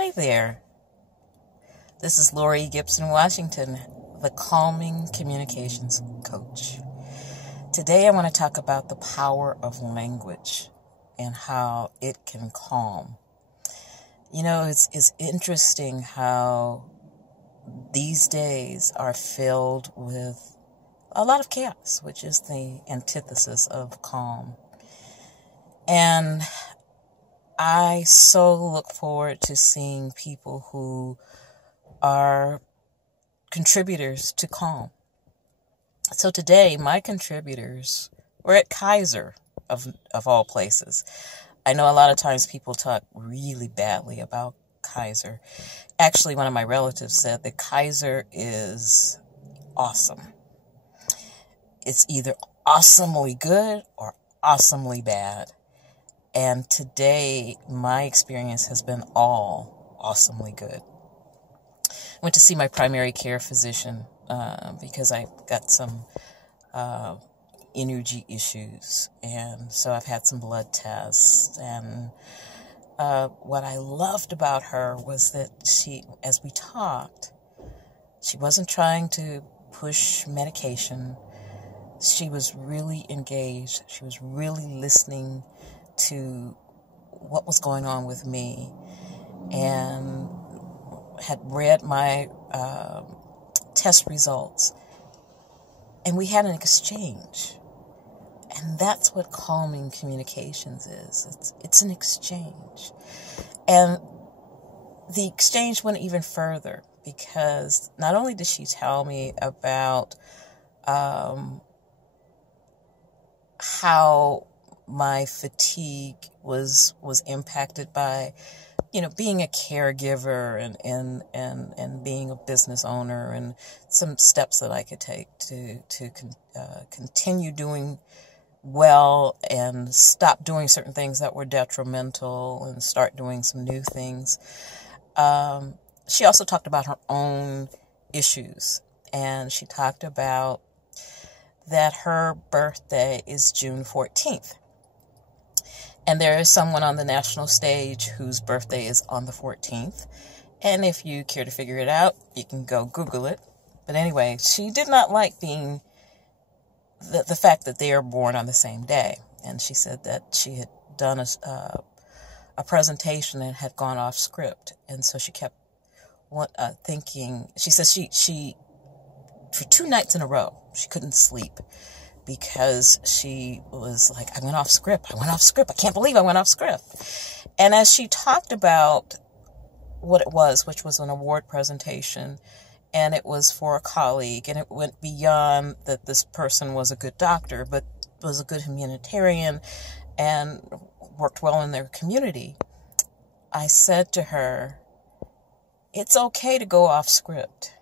Hi there. This is Lori Gibson Washington, the Calming Communications Coach. Today I want to talk about the power of language and how it can calm. You know, it's interesting how these days are filled with a lot of chaos, which is the antithesis of calm. And I so look forward to seeing people who are contributors to calm. So today, my contributors were at Kaiser, of all places. I know a lot of times people talk really badly about Kaiser. Actually, one of my relatives said that Kaiser is awesome. It's either awesomely good or awesomely bad. And today, my experience has been all awesomely good. I went to see my primary care physician because I got some energy issues. And so I've had some blood tests. And what I loved about her was that she, as we talked, she wasn't trying to push medication. She was really engaged. She was really listening to what was going on with me and had read my test results. And we had an exchange. And that's what calming communications is. It's an exchange. And the exchange went even further because not only did she tell me about how my fatigue was impacted by, being a caregiver and being a business owner, and some steps that I could take to continue doing well and stop doing certain things that were detrimental and start doing some new things. She also talked about her own issues, and she talked about that her birthday is June 14th. And there is someone on the national stage whose birthday is on the 14th. And if you care to figure it out, you can go Google it. But anyway, she did not like being the fact that they are born on the same day. And she said that she had done a presentation and had gone off script. And so she kept thinking, she says she for 2 nights in a row, she couldn't sleep because she was like, I went off script. I can't believe I went off script. And as she talked about what it was, which was an award presentation, and it was for a colleague, and it went beyond that this person was a good doctor, but was a good humanitarian and worked well in their community, I said to her, it's okay to go off script.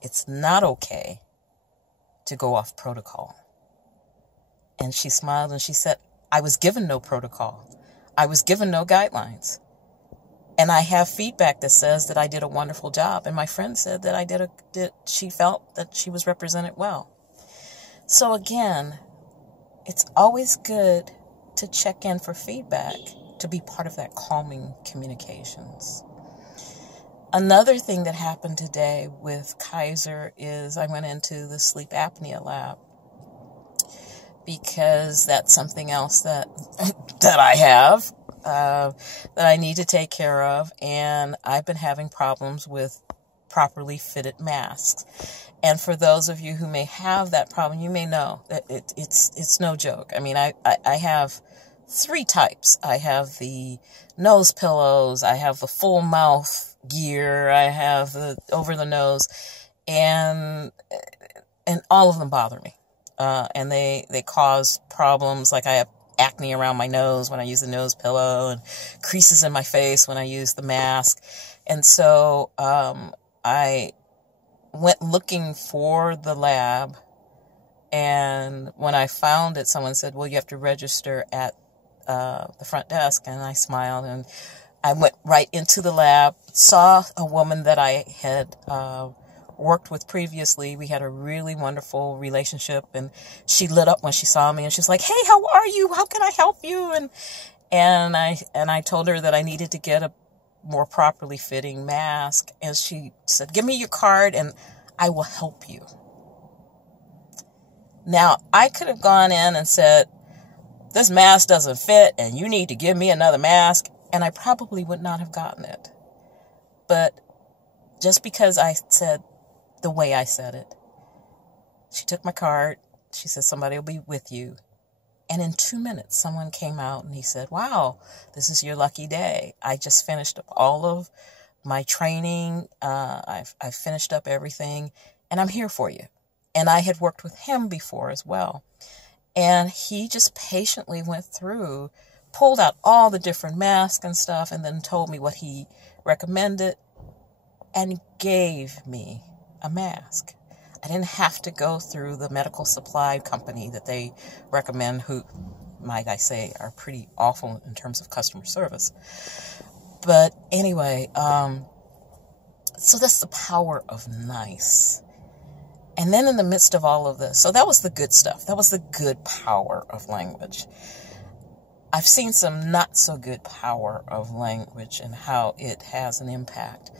It's not okay to go off protocol. And she smiled and she said, I was given no protocol. I was given no guidelines. And I have feedback that says that I did a wonderful job. And my friend said that she felt that she was represented well. So again, it's always good to check in for feedback, to be part of that calming communications. Another thing that happened today with Kaiser is I went into the sleep apnea lab because that's something else that I have that I need to take care of, and I've been having problems with properly fitted masks. And for those of you who may have that problem, you may know that it's no joke. I mean, I have 3 types. I have the nose pillows, I have the full mouth gear, I have the over the nose, and all of them bother me. And they cause problems. Like I have acne around my nose when I use the nose pillow, and creases in my face when I use the mask. And so I went looking for the lab, and when I found it, someone said, well, you have to register at the front desk. And I smiled, and I went right into the lab, saw a woman that I had worked with previously. We had a really wonderful relationship, and she lit up when she saw me, and she's like, hey, how are you? How can I help you? And I told her that I needed to get more properly fitting mask. And she said, give me your card and I will help you. Now, I could have gone in and said, this mask doesn't fit and you need to give me another mask. And I probably would not have gotten it. But just because I said the way I said it, she took my card. She said, somebody will be with you. And in 2 minutes, someone came out and he said, wow, this is your lucky day. I just finished up all of my training. I've finished up everything and I'm here for you. And I had worked with him before as well. And he just patiently went through, pulled out all the different masks and stuff, and then told me what he recommended and gave me a mask. I didn't have to go through the medical supply company that they recommend, who, might I say, are pretty awful in terms of customer service. But anyway, so that's the power of nice. And then in the midst of all of this, so that was the good stuff. That was the good power of language. I've seen some not so good power of language and how it has an impact.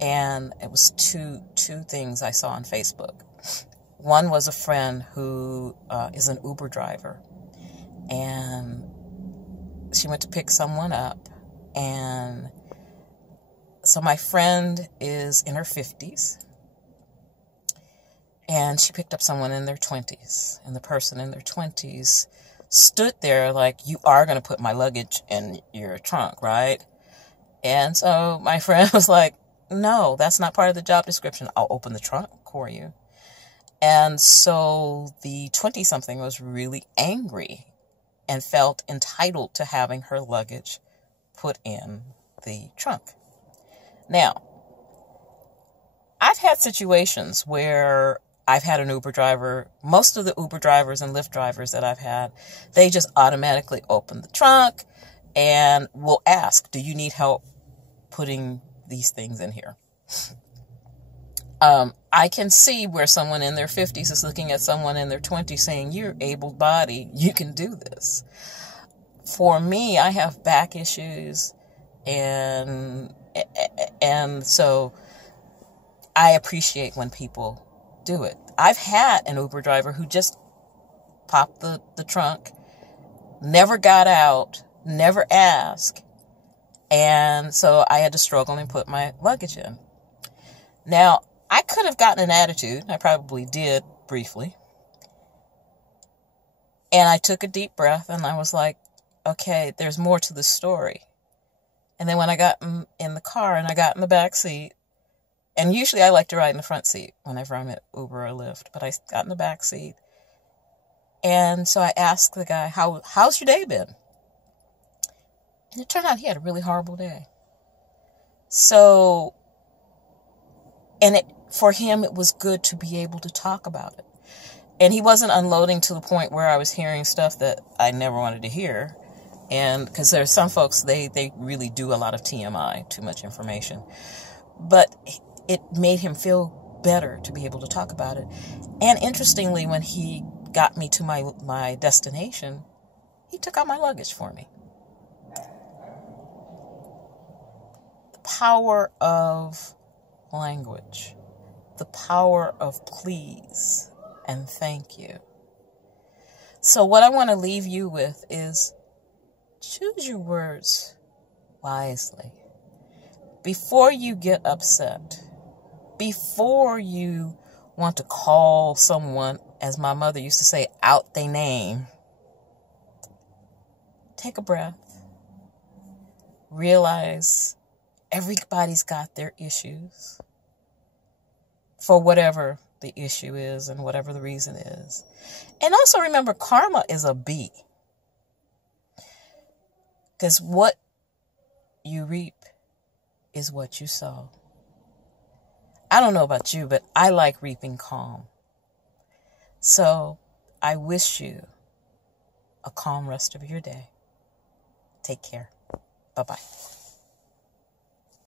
And it was two things I saw on Facebook. One was a friend who is an Uber driver. And she went to pick someone up. And so my friend is in her 50s. And she picked up someone in their 20s. And the person in their 20s stood there like, you are going to put my luggage in your trunk, right? And so my friend was like, no, that's not part of the job description. I'll open the trunk for you. And so the 20-something was really angry and felt entitled to having her luggage put in the trunk. Now, I've had situations where I've had an Uber driver, most of the Uber drivers and Lyft drivers that I've had, they just automatically open the trunk and will ask, do you need help putting these things in here? I can see where someone in their 50s is looking at someone in their 20s saying, you're able-bodied, you can do this. For me, I have back issues, and so I appreciate when people do it. I've had an Uber driver who just popped the trunk, never got out, never asked, and so I had to struggle and put my luggage in. Now, I could have gotten an attitude. I probably did briefly. And I took a deep breath and I was like, okay, there's more to the story. And then when I got in the car and I got in the back seat, and usually I like to ride in the front seat whenever I'm at Uber or Lyft, but I got in the back seat. And so I asked the guy, how's your day been? And it turned out he had a really horrible day. So, and for him, it was good to be able to talk about it. And he wasn't unloading to the point where I was hearing stuff that I never wanted to hear. And because there's some folks, they really do a lot of TMI, too much information. But it made him feel better to be able to talk about it. And interestingly, when he got me to my destination, he took out my luggage for me. The power of language. The power of please and thank you. So what I want to leave you with is choose your words wisely. Before you get upset, before you want to call someone, as my mother used to say, out their name, take a breath. Realize everybody's got their issues for whatever the issue is and whatever the reason is. And also remember, karma is a B. Because what you reap is what you sow. I don't know about you, but I like reaping calm. So I wish you a calm rest of your day. Take care. Bye-bye.